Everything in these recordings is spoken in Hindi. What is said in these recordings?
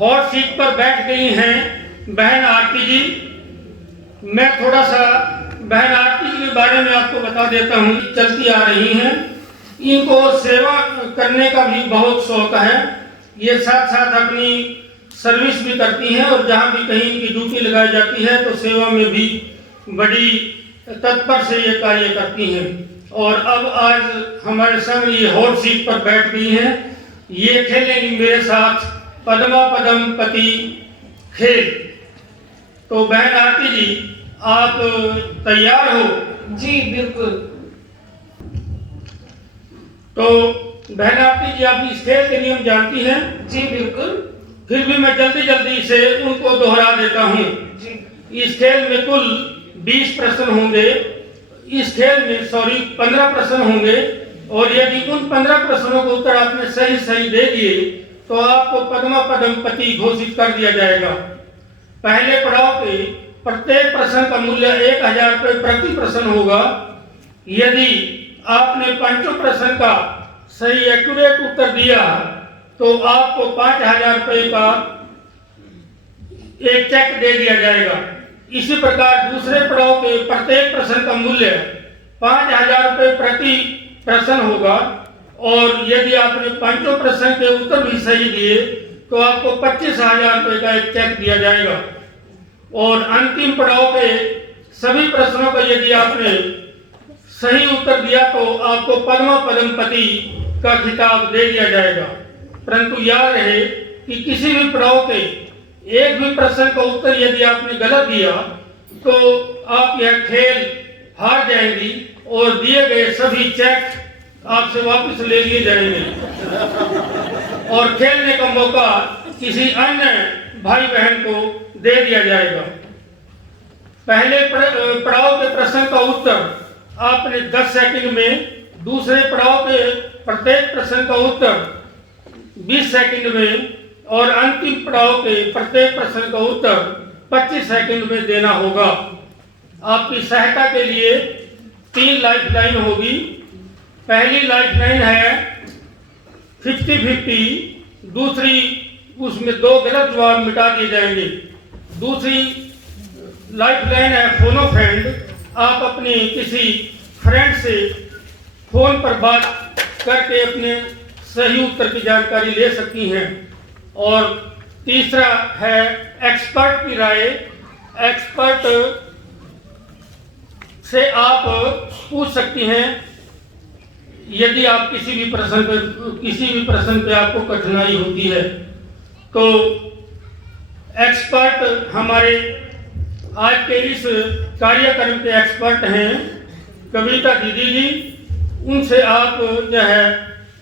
हॉट सीट पर बैठ गई हैं बहन आरती जी। मैं थोड़ा सा बहन आरती जी के बारे में आपको बता देता हूँ। चलती आ रही हैं, इनको सेवा करने का भी बहुत शौक है। ये साथ साथ अपनी सर्विस भी करती हैं और जहाँ भी कहीं इनकी ड्यूटी लगाई जाती है तो सेवा में भी बड़ी तत्पर से ये कार्य करती हैं। और अब आज हमारे संग ये हॉट सीट पर बैठ गई हैं। ये खेलेंगी मेरे साथ पद्मा पदम पति खेल। तो बहन आरती जी, आप तैयार हो? जी बिल्कुल। तो बहन आरती जी, आप इस खेल के नियम जानती हैं? जी बिल्कुल। फिर भी मैं जल्दी से उनको दोहरा देता हूँ। जी। इस खेल में कुल 20 प्रश्न होंगे। इस खेल में 15 प्रश्न होंगे और यदि उन 15 प्रश्नों को उत्तर आपने सही दे दिए तो आपको पद्मा पदम पति घोषित कर दिया जाएगा। पहले पड़ाव पे प्रत्येक प्रश्न का मूल्य 1000 रुपये प्रति प्रश्न होगा। यदि आपने पांचों प्रश्न का सही एक्यूरेट उत्तर दिया तो आपको 5000 रुपये का एक चेक दे दिया जाएगा। इसी प्रकार दूसरे पड़ाव के प्रत्येक प्रश्न का मूल्य 5000 रुपये प्रति प्रश्न होगा और यदि आपने पांचों प्रश्न के उत्तर भी सही दिए तो आपको 25000 रुपये का एक चेक दिया जाएगा। और अंतिम पड़ाव के सभी प्रश्नों का यदि आपने सही उत्तर दिया तो आपको पद्मा पदम पति का खिताब दे दिया जाएगा। परंतु याद रहे कि किसी भी पड़ाव के एक भी प्रश्न का उत्तर यदि आपने गलत दिया तो आप यह खेल हार जाएंगी और दिए गए सभी चेक आपसे वापस ले लिए जाएंगे और खेलने का मौका किसी अन्य भाई बहन को दे दिया जाएगा। पहले पड़ाव के प्रश्न का उत्तर आपने 10 सेकंड में, दूसरे पड़ाव के प्रत्येक प्रश्न का उत्तर 20 सेकंड में और अंतिम पड़ाव के प्रत्येक प्रश्न का उत्तर 25 सेकंड में देना होगा। आपकी सहायता के लिए 3 लाइफलाइन होगी। पहली लाइफलाइन है 50-50, दूसरी उसमें 2 गलत जवाब मिटा दिए जाएंगे। दूसरी लाइफलाइन है फोनो फ्रेंड, आप अपने किसी फ्रेंड से फोन पर बात करके अपने सही उत्तर की जानकारी ले सकती हैं। और तीसरा है एक्सपर्ट की राय। एक्सपर्ट से आप पूछ सकती हैं यदि आप किसी भी प्रश्न पे आपको कठिनाई होती है। तो एक्सपर्ट हमारे आज के इस कार्यक्रम के एक्सपर्ट हैं कविता दीदी जी। उनसे आप जो है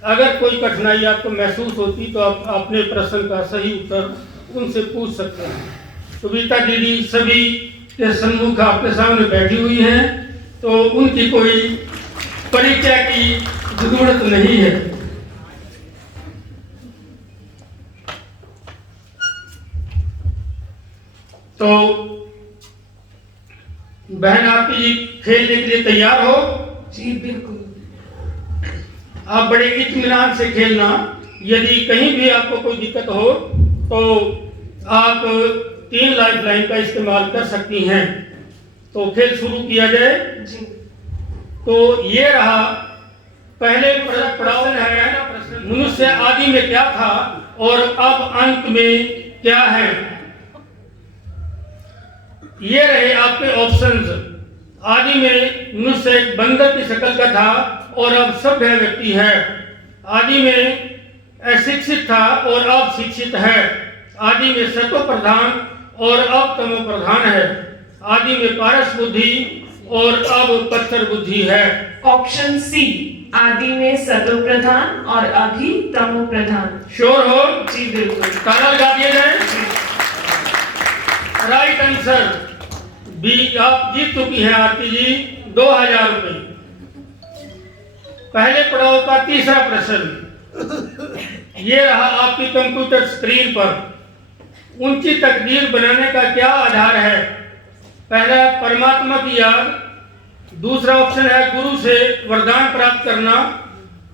अगर कोई कठिनाई आपको महसूस होती तो आप अपने प्रश्न का सही उत्तर उनसे पूछ सकते हैं। कविता दीदी सभी के सम्मुख आपके सामने बैठी हुई हैं तो उनकी कोई परिचय की जरूरत नहीं है। तो बहन आरती जी, खेलने के लिए तैयार हो? जी बिल्कुल। आप बड़े इत्मीनान से खेलना। यदि कहीं भी आपको कोई दिक्कत हो तो आप 3 लाइफलाइन का इस्तेमाल कर सकती हैं। तो खेल शुरू किया जाए। जी। तो ये रहा पहले पड़ाव है मनुष्य आदि में क्या था और अब अंत में क्या है। ये रहे आपके ऑप्शंस। आदि में मनुष्य एक बंदर की शक्ल का था और अब सभ्य व्यक्ति है। आदि में अशिक्षित था और अब शिक्षित है। आदि में सतो प्रधान और अब तमो प्रधान है। आदि में पारस बुद्धि और अब पत्थर बुद्धि है। ऑप्शन सी, आदि में सतो प्रधान और अभी तमो प्रधान। श्योर हो? जी बिल्कुल। ताला लगा दिया जाए। Right answer B. आप जीत चुकी हैं आरती जी 2000 रुपये। पहले पड़ाव का तीसरा प्रश्न ये रहा आपकी कंप्यूटर स्क्रीन पर। ऊंची तकदीर बनाने का क्या आधार है? पहला परमात्मा की याद, दूसरा ऑप्शन है गुरु से वरदान प्राप्त करना,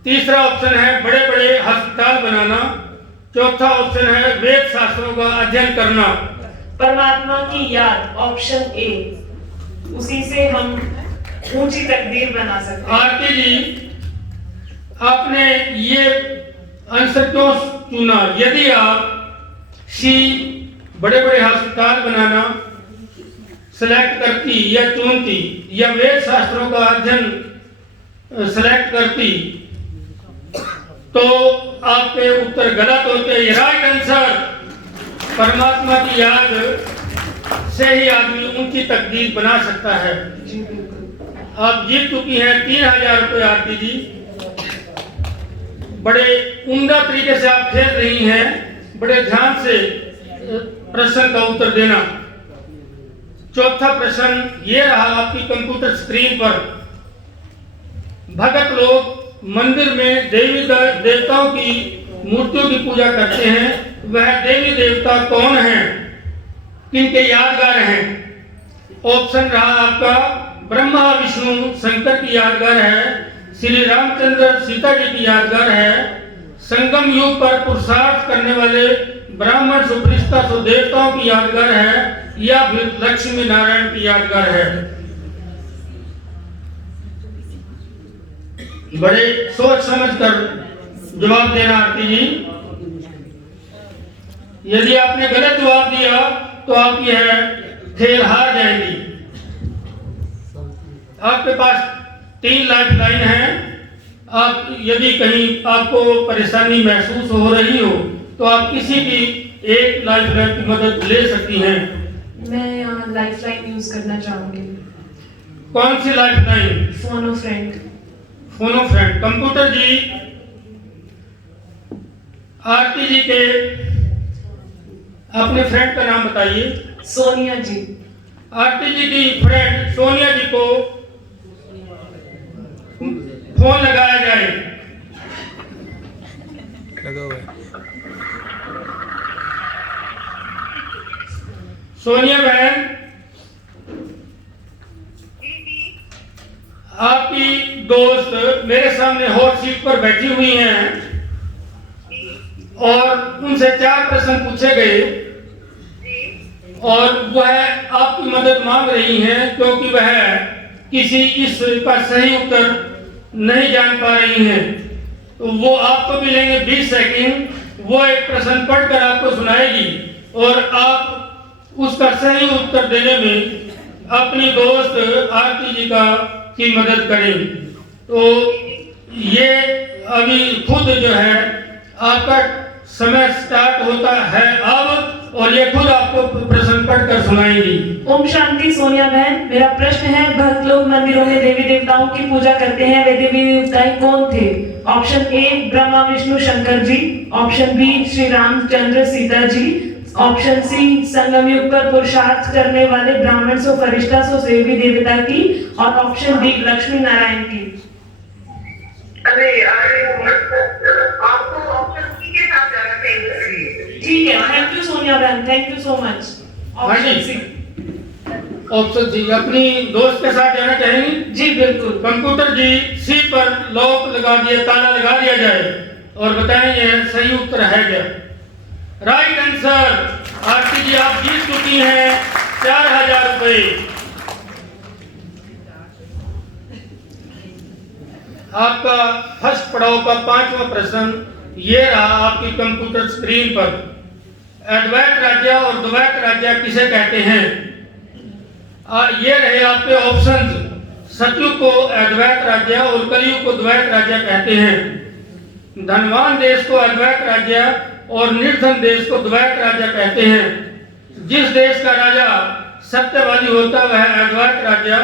तीसरा ऑप्शन है बड़े बड़े अस्पताल बनाना, चौथा ऑप्शन है वेद शास्त्रों का अध्ययन करना। परमात्मा की याद, ऑप्शन ए, उसी से हम ऊंची तकदीर बना सकते हैं। आरती जी, आपने ये आंसर क्यों चुना? यदि आप सी बड़े बड़े अस्पताल बनाना सिलेक्ट करती या चुनती या वेद शास्त्रों का अध्ययन सिलेक्ट करती तो आपके उत्तर गलत होते। ये राइट आंसर, परमात्मा की याद से ही आदमी ऊंची तकदीर बना सकता है। आप जीत चुकी हैं 3000 रुपये। आरती जी, बड़े उम्दा तरीके से आप खेल रही हैं, बड़े ध्यान से प्रश्न का उत्तर देना। चौथा प्रश्न ये रहा आपकी कंप्यूटर स्क्रीन पर। भगत लोग मंदिर में देवी देवताओं की मूर्तियों की पूजा करते हैं, वह देवी देवता कौन हैं, किनके यादगार हैं? ऑप्शन रहा आपका ब्रह्मा विष्णु शंकर की यादगार है, श्री रामचंद्र सीता जी की यादगार है, संगम युग पर पुरुषार्थ करने वाले ब्राह्मण सुपरिष्ठा देवताओं की यादगार है, या फिर लक्ष्मी नारायण की यादगार है। बड़े सोच समझ कर जवाब देना आरती जी। यदि आपने गलत जवाब दिया तो आप यह खेल हार जाएंगी। आपके पास 3 लाइफ लाइन है। आप यदि कहीं आपको परेशानी महसूस हो रही हो तो आप किसी भी एक लाइफ लाइन की मदद ले सकती हैं। मैं यहाँ लाइफ लाइन यूज करना चाहूंगी। कौन सी लाइफ लाइन? फोनो फ्रेंड। फोनो फ्रेंड। कंप्यूटर जी, आरती जी के अपने फ्रेंड का नाम बताइए। सोनिया जी। आरती जी की फ्रेंड सोनिया जी को फोन लगाया जाए। लगा हुआ है। सोनिया बहन, आपकी दोस्त मेरे सामने हॉट सीट पर बैठी हुई हैं और उनसे 4 प्रश्न पूछे गए और वह आपकी मदद मांग रही हैं क्योंकि वह किसी इसका सही उत्तर नहीं जान पा रही हैं। तो वो आपको मिलेंगे 20 सेकंड। वो एक प्रश्न पढ़कर आपको सुनाएगी और आप उसका सही उत्तर देने में अपनी दोस्त आरती जी की मदद करें। तो ये अभी खुद जो है आपका समय स्टार्ट होता है अब, और ये खुद आपको प्रश्न पढ़कर सुनाएंगी। ओम शांति। सोनिया बहन, मेरा प्रश्न है, भक्त लोग मंदिरों में देवी देवताओं की पूजा करते हैं, वे देवी देवताएं कौन थे? Option a Brahma Vishnu Shankar ji, option b Shri Ramchandra Sita ji, option c संगम युग पर पुरुषार्थ करने वाले ब्राह्मण सो फरिश्ता सो देवी देवता की, और ऑप्शन डी लक्ष्मी नारायण की। अरे आपको ऑप्शन सी के साथ जाना चाहिए। ठीक है, थैंक यू सोनिया बहन, thank you so much. Option C. Option C अपनी दोस्त के साथ जाना चाहेंगी? जी बिल्कुल। कंप्यूटर जी, सी पर लॉक लगा दिए, ताला लगा दिया जाए और बताएं यह सही उत्तर है क्या? Right answer. आरती जी, आप जीत चुकी हैं 4000 रुपए। आपका फर्स्ट पड़ाव का 5वां प्रश्न ये रहा आपकी कंप्यूटर स्क्रीन पर। अद्वैत राज्य और द्वैत राज्य किसे कहते हैं? ये रहे आपके ऑप्शंस। सतयुग को अद्वैत राज्य और कलयुग को द्वैत राज्य कहते हैं। धनवान देश को अद्वैत राज्य और निर्धन देश को द्वैत राज्य कहते हैं। जिस देश का राजा सत्यवादी होता वह अद्वैत राज्य,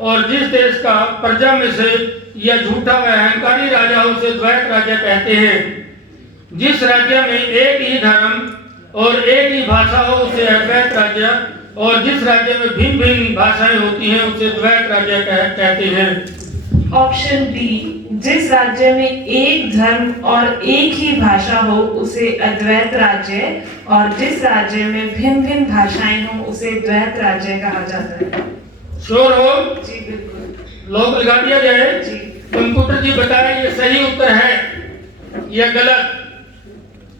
और जिस देश का प्रजा में से यह झूठा व अहंकारी राजा हो उसे द्वैत राज्य कहते हैं। जिस राज्य में एक ही धर्म और एक ही भाषा हो उसे अद्वैत राज्य, और जिस राज्य में भिन्न भिन्न भाषाएं होती हैं उसे द्वैत राज्य कहते हैं। ऑप्शन डी, जिस राज्य में एक धर्म और एक ही भाषा हो उसे अद्वैत राज्य, और जिस राज्य में भिन्न भिन्न भाषाएं हो उसे द्वैत राज्य कहा जाता है। श्योर हो? जी बिल्कुल। लॉक लगा दिया जाए। जी। कंप्यूटर जी बताएं ये सही उत्तर है या गलत?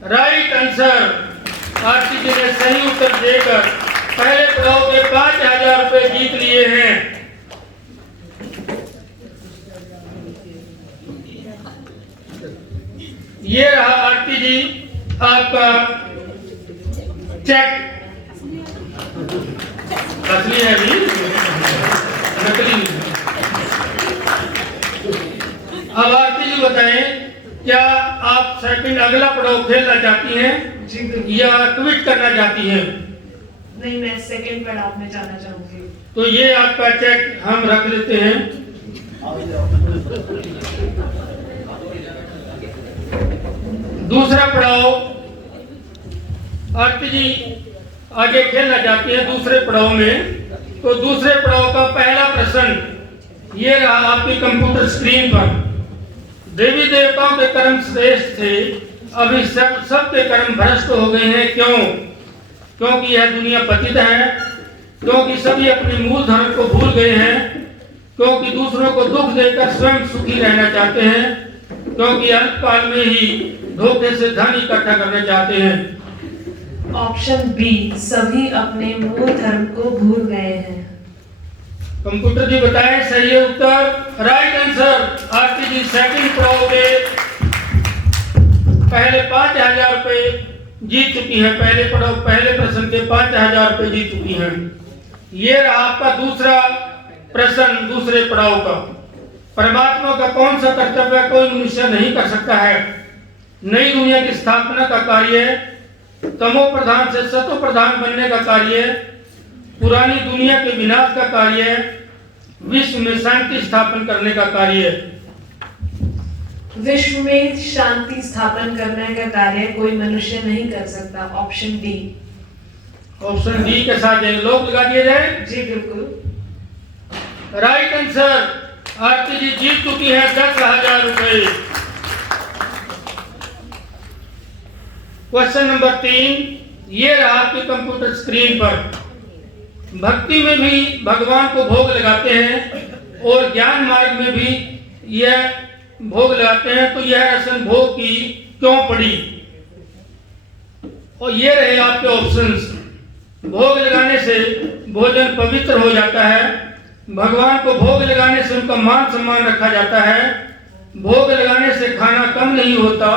Right answer. आरती जी ने सही उत्तर देकर पहले पड़ाव के 5,000 रुपए जीत लिए हैं। ये रहा आरती जी आपका चेक। असली है भी, नकली नहीं। अब आरती जी बताएं, क्या आप सेकंड अगला पड़ाव खेलना चाहती हैं जी बिल्कुल। या क्विट करना चाहती हैं? नहीं, मैं सेकंड पड़ाव में जाना चाहूंगी। तो ये आपका चेक हम रख लेते हैं। दूसरा पड़ाव आरती जी आगे खेलना चाहती है दूसरे पड़ाव में। तो दूसरे पड़ाव का पहला प्रश्न ये रहा आपकी कंप्यूटर स्क्रीन पर। देवी देवताओं के कर्म श्रेष्ठ थे, अभी सबके कर्म भ्रष्ट हो गए हैं। क्यों? क्योंकि यह दुनिया पतित है, क्योंकि सभी अपने मूल धर्म को भूल गए हैं, क्योंकि दूसरों को दुख देकर स्वयं सुखी रहना चाहते हैं, क्योंकि अल्पकाल में ही धोखे से धन इकट्ठा करना चाहते हैं। ऑप्शन बी, सभी अपने मूल धर्म को भूल गए हैं। कंप्यूटर जी बताएं सही है उत्तर। Right answer. Aarti ji second पड़ाव के पहले 5,000 रुपए जीत चुकी हैं। पहले प्रश्न के 5,000 रुपए जीत चुकी हैं। ये रहा आपका दूसरा प्रश्न दूसरे पड़ाव का। परमात्मा का कौन सा कर्तव्य कोई मनुष्य नहीं कर सकता है? नई दुनिया की स्थापना का कार्य, तमो प्रधान से सतो प्रधान बनने का कार्य, पुरानी दुनिया के विनाश का कार्य, विश्व में शांति स्थापन करने का कार्य। विश्व में शांति स्थापन करने का कार्य कोई मनुष्य नहीं कर सकता। Option D. ऑप्शन डी के साथ लोग लगा दिए जाए। जी बिल्कुल। Right answer. आरती जी जीत चुकी है 10,000 रुपए। क्वेश्चन नंबर 3 ये रहा आपकी कंप्यूटर स्क्रीन पर। भक्ति में भी भगवान को भोग लगाते हैं और ज्ञान मार्ग में भी यह भोग लगाते हैं, तो यह रसम भोग की क्यों पड़ी? और ये रहे आपके ऑप्शंस। भोग लगाने से भोजन पवित्र हो जाता है, भगवान को भोग लगाने से उनका मान सम्मान रखा जाता है, भोग लगाने से खाना कम नहीं होता,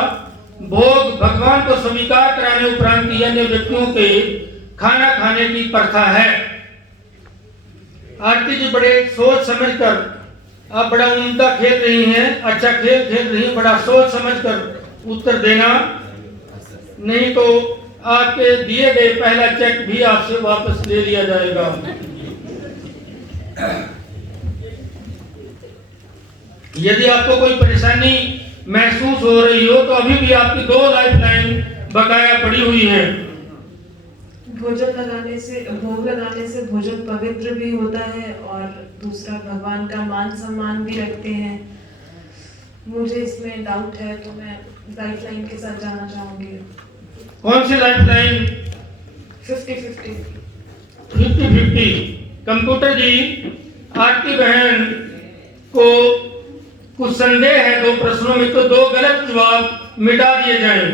भोग भगवान को स्वीकार कराने उपरांत अन्य व्यक्तियों के खाना खाने की प्रथा है। आरती जी बड़े सोच समझकर आप बड़ा उम्दा खेल रही हैं, अच्छा खेल रही हैं, बड़ा सोच समझकर उत्तर देना, नहीं तो आपके दिए गए पहला चेक भी आपसे वापस ले लिया जाएगा। यदि आपको कोई परेशानी महसूस हो रही हो तो अभी भी आपकी 2 लाइफलाइन बकाया पड़ी हुई है। भोजन लगाने से, भोग लगाने से भोजन पवित्र भी होता है और दूसरा भगवान का मान सम्मान भी रखते हैं। मुझे इसमें डाउट है तो मैं लाइफलाइन के साथ जाना चाहूंगी। कौन सी लाइफलाइन? 50-50। 50-50। कंप्यूटर जी आरती बहन को कुछ संदेह है 2 प्रश्नों में, तो 2 गलत जवाब मिटा दिए जाएं।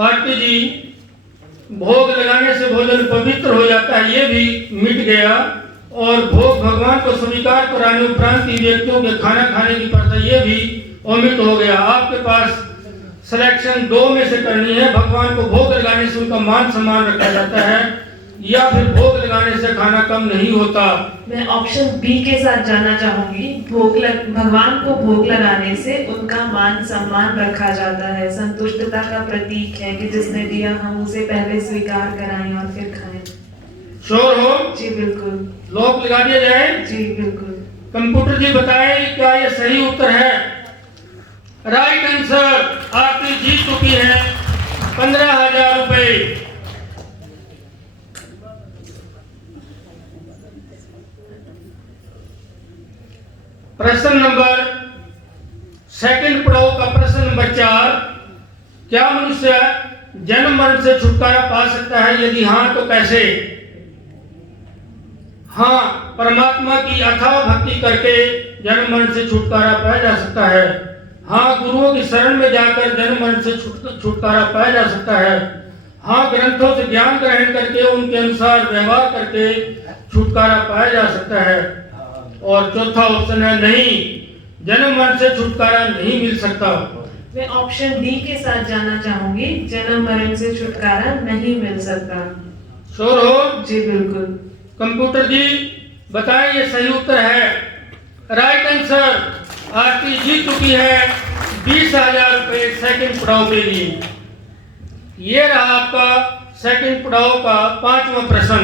आरती जी भोग लगाने से भोजन पवित्र हो जाता है, ये भी मिट गया, और भोग भगवान को स्वीकार कराने उपरांत व्यक्तियों के खाना खाने की प्रथा ये भी अमिट हो गया। आपके पास सिलेक्शन 2 में से करनी है। भगवान को भोग लगाने से उनका मान सम्मान रखा जाता है या फिर भोग लगाने से खाना कम नहीं होता। मैं ऑप्शन बी के साथ जाना चाहूंगी। भगवान को भोग लगाने से उनका मान सम्मान रखा जाता है, संतुष्टता का प्रतीक है कि जिसने दिया हम उसे पहले स्वीकार कराएं और फिर खाएं। श्योर हो? जी बिल्कुल। लॉक लगा दिया जाए। जी बिल्कुल। कंप्यूटर जी बताएं क्या ये सही उत्तर है? Right answer. आरती जीत चुकी है 15,000 रुपए। प्रश्न नंबर सेकंड पड़ाव का प्रश्न नंबर 4। क्या मनुष्य जन्म मरण से छुटकारा पा सकता है? यदि हाँ तो कैसे? हाँ, परमात्मा की अथाह भक्ति करके जन्म मरण से छुटकारा पाया जा सकता है। हाँ, गुरुओं की शरण में जाकर जन्म मरण से छुटकारा पाया जा सकता है। हाँ, ग्रंथों से ज्ञान ग्रहण करके उनके अनुसार व्यवहार करके छुटकारा पाया जा सकता है। और चौथा ऑप्शन है नहीं, जन्म मरण से छुटकारा नहीं मिल सकता। मैं ऑप्शन डी के साथ जाना चाहूंगी, जन्म मरण से छुटकारा नहीं मिल सकता। श्योर हो? जी बिल्कुल। कंप्यूटर जी बताएं ये सही उत्तर है। Right answer. आरती जीत चुकी है 20,000 रुपए सेकंड पड़ाव के लिए। ये रहा आपका सेकंड पड़ाव का 5वां प्रश्न।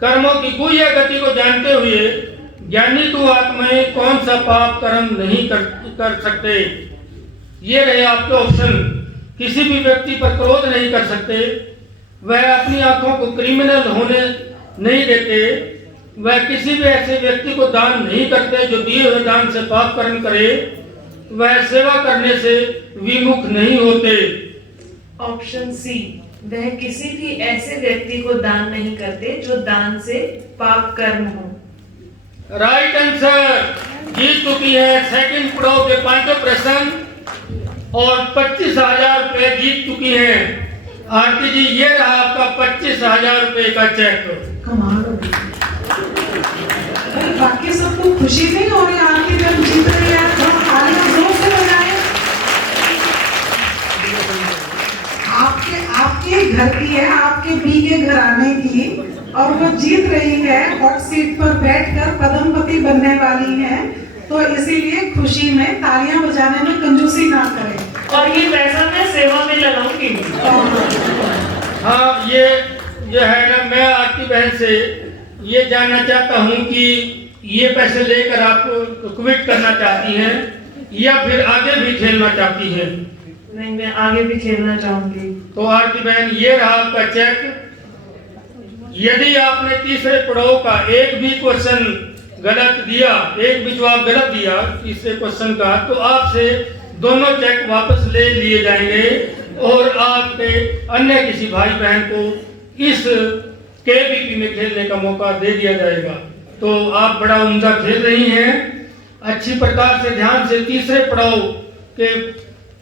कर्मों की गुह्य गति को जानते हुए ज्ञानी तू आत्माएं कौन सा पाप कर्म नहीं कर सकते। ये रहे आपके ऑप्शन। किसी भी व्यक्ति पर क्रोध नहीं कर सकते, वह अपनी आंखों को क्रिमिनल होने नहीं देते, वह किसी भी ऐसे व्यक्ति को दान नहीं करते जो दिए हुए दान से पाप कर्म करे, वह सेवा करने से विमुख नहीं होते। ऑप्शन सी, वह किसी भी ऐसे व्यक्ति को दान नहीं करते जो दान से पाप कर्म हो। Right answer. जीत चुकी है सेकंड पड़ाव के 5 प्रश्न और 25,000 रुपए जीत चुकी है। आरती जी ये रहा आपका 25,000 रुपए का चेक। कमाल हो गई। बाकी सबको खुशी नहीं हो रही, आरती जब जीत रही है तो तालियां जोर से बजाएं। आपके घर की है, आपके बी के घराने की, और वो जीत रही है हॉट सीट पर बैठकर पद्मपति बनने वाली है, तो इसीलिए खुशी में तालियां बजाने में कंजूसी ना करें। और ये पैसा मैं सेवा में लगाऊंगी। हाँ, ये है ना, मैं आपकी बहन से ये जानना चाहता हूँ कि ये पैसे लेकर आप क्विट करना चाहती हैं या फिर आगे भी खेलना चाहती हैं? नहीं, मैं आगे भी खेलना चाहूंगी। तो आरती बहन ये रहा आपका चेक। यदि आपने तीसरे पड़ाव का एक भी क्वेश्चन गलत दिया, एक भी जवाब गलत दिया तीसरे क्वेश्चन का, तो आपसे दोनों चेक वापस ले लिए जाएंगे और आपके अन्य किसी भाई बहन को इस केबीपी में खेलने का मौका दे दिया जाएगा। तो आप बड़ा उम्दा खेल रही हैं। अच्छी प्रकार से ध्यान से तीसरे पड़ाव के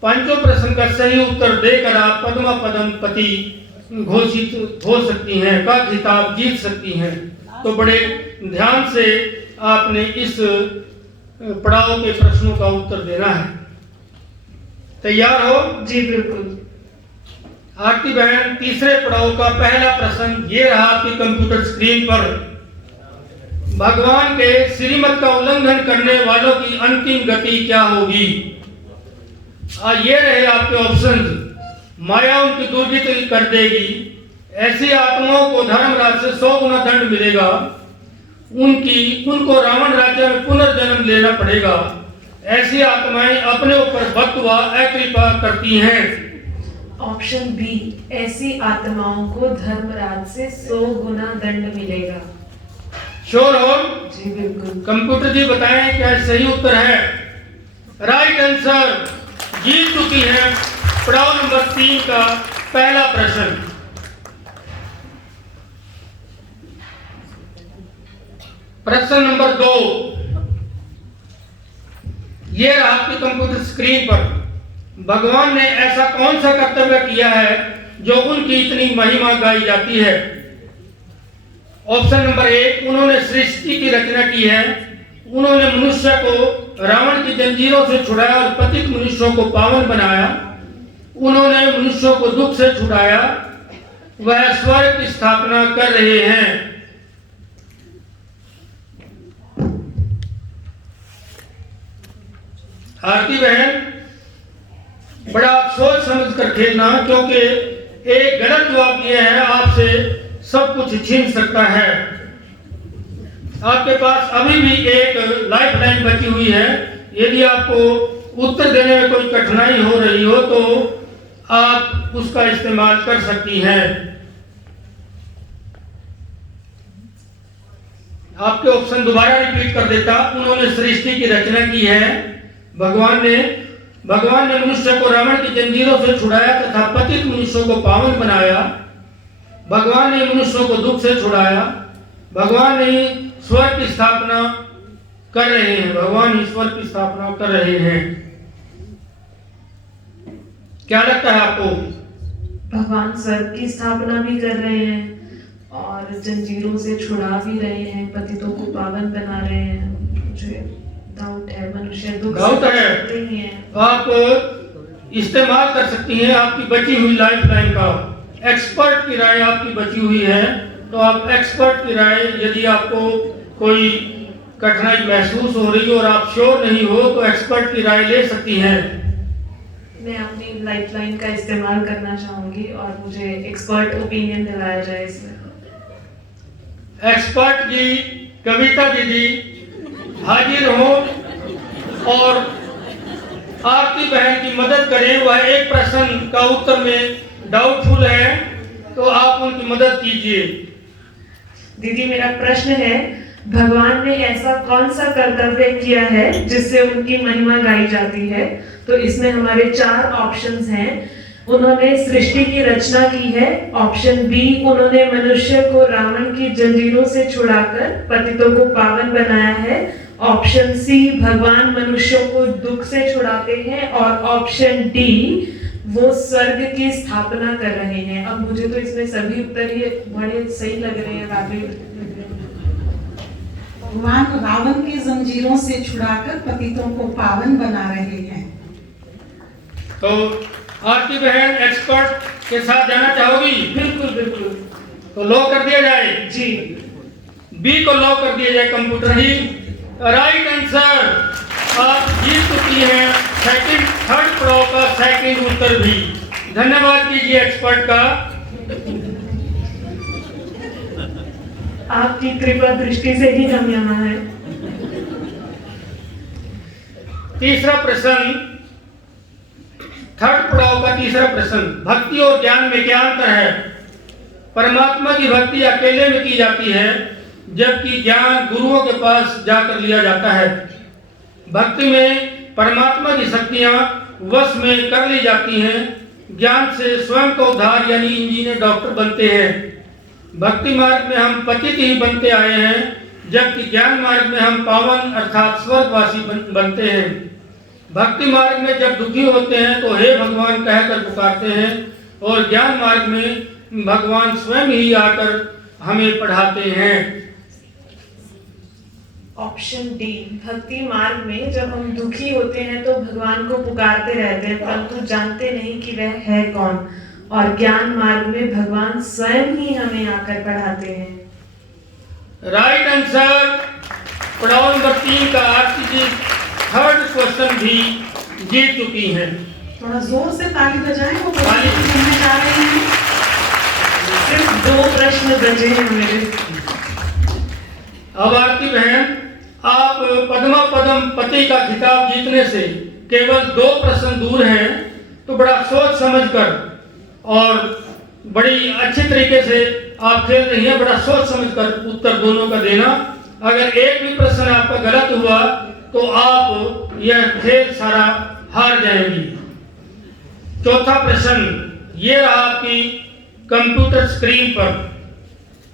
5 प्रश्न का सही उत्तर देकर आप पद्मा पद्मपति घोषित हो सकती हैं, का खिताब जीत सकती हैं। तो बड़े ध्यान से आपने इस पड़ाव के प्रश्नों का उत्तर देना है। तैयार हो? जी बिल्कुल। आरती बहन तीसरे पड़ाव का पहला प्रश्न ये रहा आपकी कंप्यूटर स्क्रीन पर। भगवान के श्रीमत का उल्लंघन करने वालों की अंतिम गति क्या होगी? ये रहे आपके ऑप्शन। माया उनकी दुर्गति कर देगी, ऐसी आत्माओं को धर्मराज से 100 गुना दंड मिलेगा, उनको रावण राज्य में पुनर्जन्म लेना पड़ेगा, ऐसी आत्माएं अपने ऊपर भक्त व अकृपा करती हैं। ऑप्शन बी, ऐसी आत्माओं को धर्मराज से 100 गुना दंड मिलेगा। श्योर हो? जी बिल्कुल। कंप्यूटर जी बताएं क्या सही उत्तर है? Right answer. जीत चुकी है पड़ाव नंबर 3 का पहला प्रश्न। प्रश्न नंबर 2 ये रहा आपकी कंप्यूटर स्क्रीन पर। भगवान ने ऐसा कौन सा कर्तव्य किया है जो उनकी इतनी महिमा गाई जाती है? ऑप्शन नंबर 1, उन्होंने सृष्टि की रचना की है, उन्होंने मनुष्य को रावण की जंजीरों से छुड़ाया और पतित मनुष्यों को पावन बनाया, उन्होंने मनुष्यों को दुख से छुड़ाया, वह स्वर्ग की स्थापना कर रहे हैं। आरती बहन बड़ा सोच समझ कर खेलना, क्योंकि एक गलत जवाब ये है आपसे सब कुछ छीन सकता है। आपके पास अभी भी एक लाइफ लाइन बची हुई है। यदि आपको उत्तर देने में कोई कठिनाई हो रही हो तो आप उसका इस्तेमाल कर सकती हैं। आपके ऑप्शन दोबारा रिपीट कर देता। उन्होंने सृष्टि की रचना की है, भगवान ने मनुष्य को रावण की जंजीरों से छुड़ाया तथा पतित मनुष्यों को पावन बनाया, भगवान ने मनुष्यों को दुख से छुड़ाया, भगवान ने स्वर्ग की स्थापना कर रहे हैं, भगवान ईश्वर की स्थापना कर रहे हैं। क्या लगता है आपको? भगवान स्वर्ग की स्थापना भी कर रहे हैं और जंजीरों से छुड़ा भी रहे हैं, पतितों को पावन बना रहे हैं। मुझे डाउट है, मनुष्य दुख डाउट है? सकते ही हैं। आप इस्तेमाल कर सकती हैं आपकी बची हुई लाइफ लाइन का। एक्सपर्ट की राय आपकी बची हुई है, तो आप एक्सपर्ट की राय, यदि आपको कोई कठिनाई महसूस हो रही हो और आप श्योर नहीं हो, तो एक्सपर्ट की राय ले सकती हैं। मैं अपनी लाइफलाइन का इस्तेमाल करना चाहूंगी और मुझे एक्सपर्ट ओपिनियन दिलाया जाए इसमें। एक्सपर्ट जी कविता दीदी हाजिर हो और आरती बहन की मदद करें। वह एक प्रश्न का उत्तर में डाउटफुल है, तो आप उनकी मदद कीजिए। दीदी, मेरा प्रश्न है, भगवान ने ऐसा कौन सा कर्तव्य किया है जिससे उनकी महिमा गाई जाती है? तो इसमें हमारे 4 ऑप्शंस हैं। उन्होंने सृष्टि की रचना की है। ऑप्शन बी, उन्होंने मनुष्य को रावण की जंजीरों से छुड़ाकर पतितों को पावन बनाया है। ऑप्शन सी, भगवान मनुष्यों को दुख से छुड़ाते हैं। और ऑप्शन डी, वो स्वर्ग की स्थापना कर रहे हैं। अब मुझे तो इसमें सभी उत्तर ही बड़े सही लग रहे हैं, काफी। भगवान रावण की जंजीरों से छुड़ाकर पतितों को पावन बना रहे हैं। तो आरती बहन एक्सपर्ट के साथ जाना चाहोगी? बिल्कुल बिल्कुल। तो लॉक कर दिया जाए। जी, बी को लॉक कर दिया जाए कंप्यूटर जी। राइट आंसर, आप जीत चुकी हैं थर्ड पड़ाव का सेकंड उत्तर भी। धन्यवाद कीजिए एक्सपर्ट का। आपकी कृपा दृष्टि से ही हम यहाँ हैं। तीसरा प्रश्न, थर्ड पड़ाव का तीसरा प्रश्न, भक्ति और ज्ञान में क्या अंतर है? परमात्मा की भक्ति अकेले में की जाती है, जबकि ज्ञान गुरुओं के पास जाकर लिया जाता है। भक्ति में परमात्मा की शक्तियां वश में कर ली जाती हैं। ज्ञान से स्वयं का उद्धार यानी इंजीनियर डॉक्टर बनते हैं। भक्ति मार्ग में हम पतित ही बनते आए हैं, जबकि ज्ञान मार्ग में हम पावन अर्थात स्वर्गवासी बनते हैं। भक्ति मार्ग में जब दुखी होते हैं तो हे भगवान कहकर पुकारते हैं, और ज्ञान मार्ग में भगवान स्वयं ही आकर हमें पढ़ाते हैं। ऑप्शन डी, भक्ति मार्ग में जब हम दुखी होते हैं तो भगवान को पुकारते रहते हैं, परंतु जानते नहीं कि वह है कौन। और ज्ञान मार्ग में भगवान स्वयं ही हमें आकर पढ़ाते हैं। राइट आंसर, पड़ाव नंबर 3 का आरती जी थर्ड क्वेश्चन भी जीत चुकी हैं। थोड़ा जोर से ताली बजाएं, वो ताली करने जा रहे हैं। सिर्फ 2 प्रश्न बचे हैं मेरे। अब आरती बहन, आप पद्मा पदम पति का खिताब जीतने से केवल 2 प्रश्न दूर हैं, तो बड़ा सोच समझकर और बड़ी अच्छे तरीके से आप खेल रही हैं। बड़ा सोच समझकर उत्तर दोनों का देना। अगर एक भी प्रश्न आपका गलत हुआ तो आप यह खेल सारा हार जाएंगी। चौथा प्रश्न ये रहा आपकी कंप्यूटर स्क्रीन पर।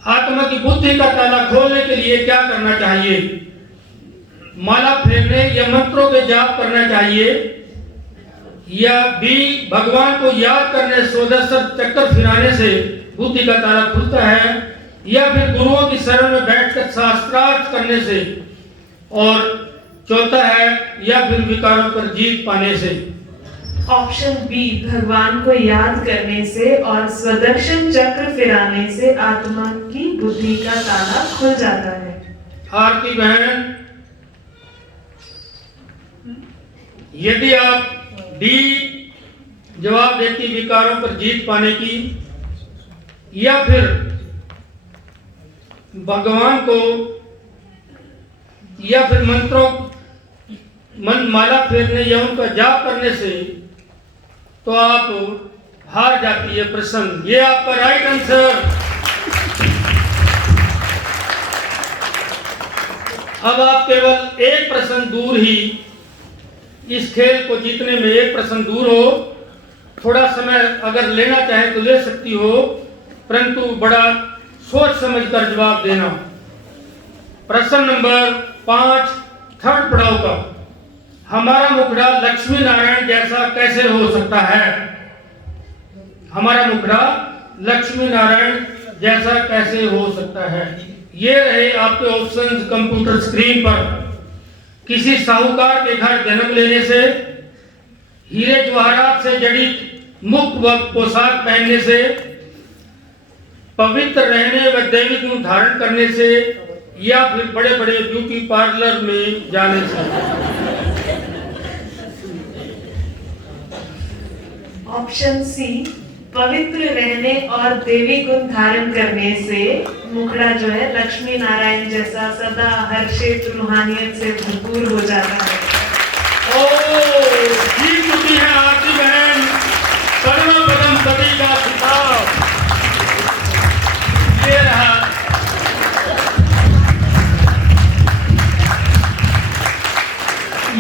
आत्मा की बुद्धि का ताला खोलने के लिए क्या करना चाहिए? माला फेरने या मंत्रों के जाप करना चाहिए, या बी भगवान को याद करने स्वदर्शन चक्कर फिराने से बुद्धि का ताला खुलता है, या फिर गुरुओं की शरण में बैठकर शास्त्रार्थ करने से, और चौथा है या फिर विकारों पर जीत पाने से। ऑप्शन बी, भगवान को याद करने से और स्वदर्शन चक्र फिराने से आत्मा की बुद्धि का ताला खुल जाता है। आरती बहन, यदि आप डी जवाब देती विकारों पर जीत पाने की, या फिर भगवान को या फिर मंत्रों माला फेरने या उनका जाप करने से, तो आप हार जाती है प्रश्न। ये आपका राइट आंसर। अब आप केवल एक प्रश्न दूर ही, इस खेल को जीतने में एक प्रश्न दूर हो। थोड़ा समय अगर लेना चाहे तो ले सकती हो, परंतु बड़ा सोच समझकर जवाब देना। प्रश्न नंबर 5 थर्ड पड़ाव का, हमारा मुखड़ा लक्ष्मी नारायण जैसा कैसे हो सकता है? हमारा मुखड़ा लक्ष्मी नारायण जैसा कैसे हो सकता है? ये रहे आपके ऑप्शंस कंप्यूटर स्क्रीन पर। किसी साहूकार के घर जन्म लेने से, हीरे जवाहरात से जड़ी मुक्त व पोशाक पहनने से, पवित्र रहने व दैविक गुण धारण करने से, या फिर बड़े बड़े ब्यूटी पार्लर में जाने से। ऑप्शन सी, पवित्र रहने और देवी गुण धारण करने से मुखड़ा जो है लक्ष्मी नारायण जैसा सदा हर्षित रूहानियत से भरपूर हो जाता है। जीत चुकी है आरती बहन पद्म पदम पति का खिताब। ये रहा।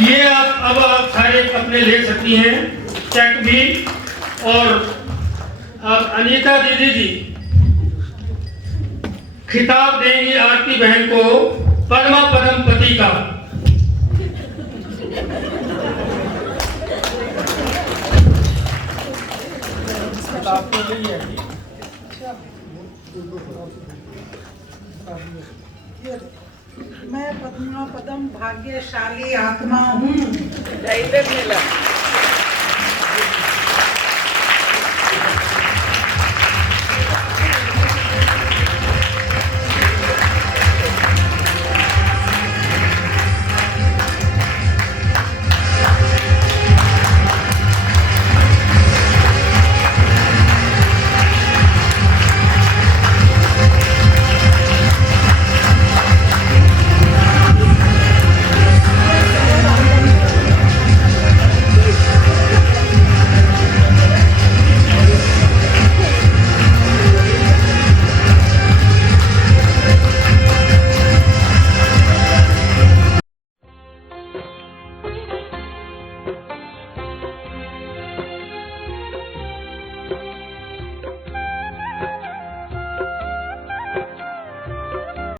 ये अब आप सारे अपने ले सकती हैं, चेक भी। और अब अनीता दीदी जी खिताब देंगी आरती बहन को पद्मा पदम पति का। मैं पद्मा पदम भाग्यशाली आत्मा हूँ।